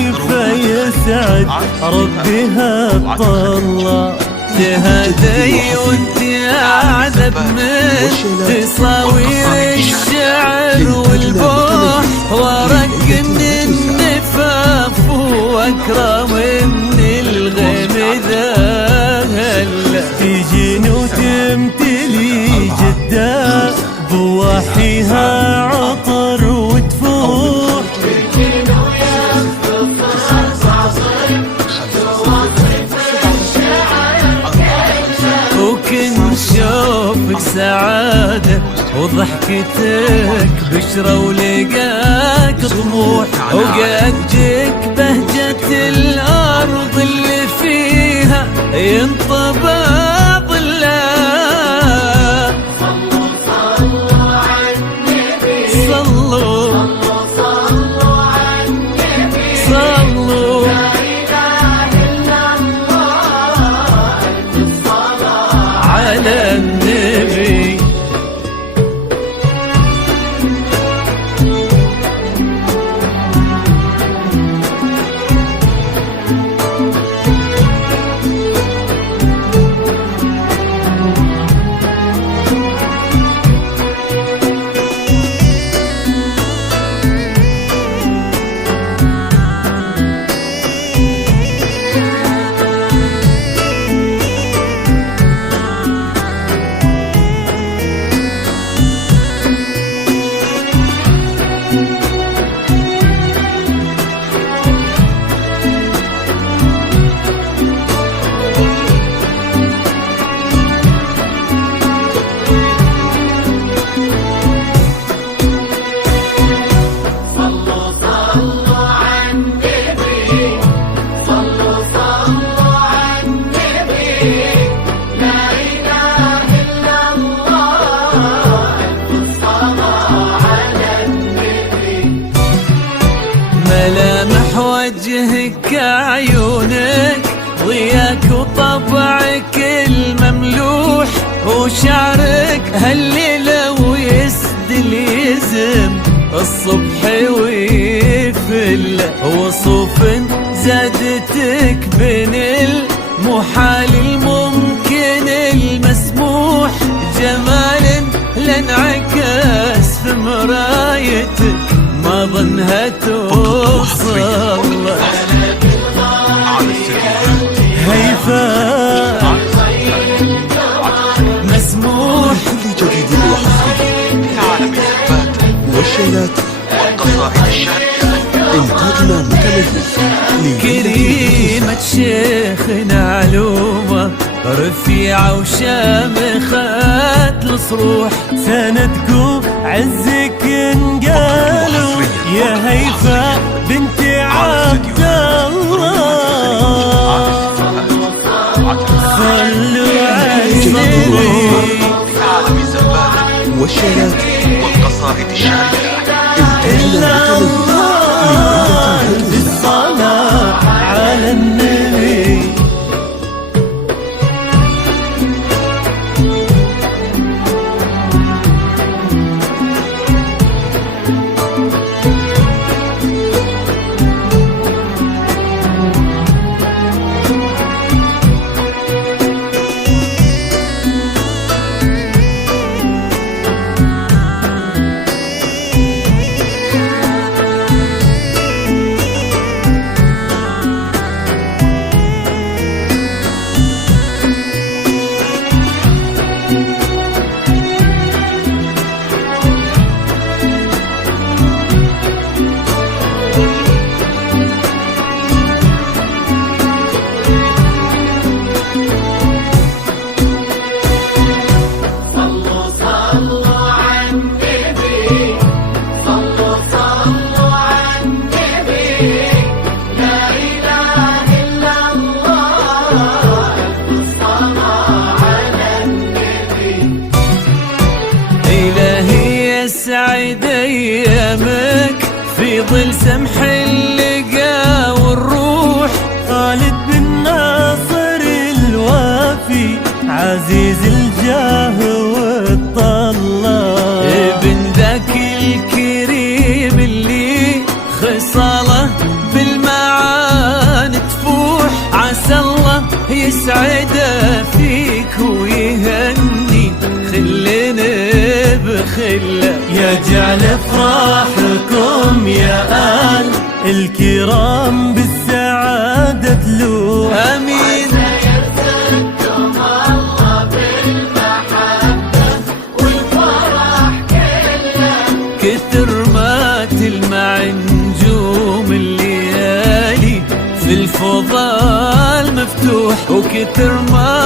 كيف يسعد ربها الطلع. تهدي وانت اعذب من تصاوير الشعر والبوح، ورق من النفاف واكرم من الغيم ذا. تجين وتمتلي جدة بواحيها عطر وتفوح، وكن شوفك سعادة وضحكتك بشرة ولقاك طموح، وقدك بهجة الأرض اللي فيها ينطبع ظلها. صلوا صلوا على النبي. ملامح وجهك عيونك ضياك وطبعك المملوح، وشعرك هالليلة ويسدل يزم الصبح ويفل، وصوف زادتك بين المحال الممكن المسموح، جمال لانعكس في مرايتك ما ظنها توصل. هيفاء مسموح كل جديد وحصري من عالم الهبات والشيلات والقصائد الشعرية. إنتاجنا متميز كريمة شيخنا علومة رفيعة وشامخة الصروح، سندكم عزك نقالوا يا هيفاء بنت عبد الله. صلوا على النبي عالم الزبات والشيلات والقصائد الشعرية. إنتاجنا متميز بالصلاة على النبي. في ظل سمح اللقا والروح. خالد بن ناصر الوافي عزيز الجاه والطلال، ابن ذاك الكريم اللي خصاله بالمعاني يسعده فيك ويهني خلنا بخله، يجعل افراحكم يا آل الكرام بالسعادة تلو. امين. كتر ما تلمع نجوم الليالي في الفضاء المفتوح، وكتر ما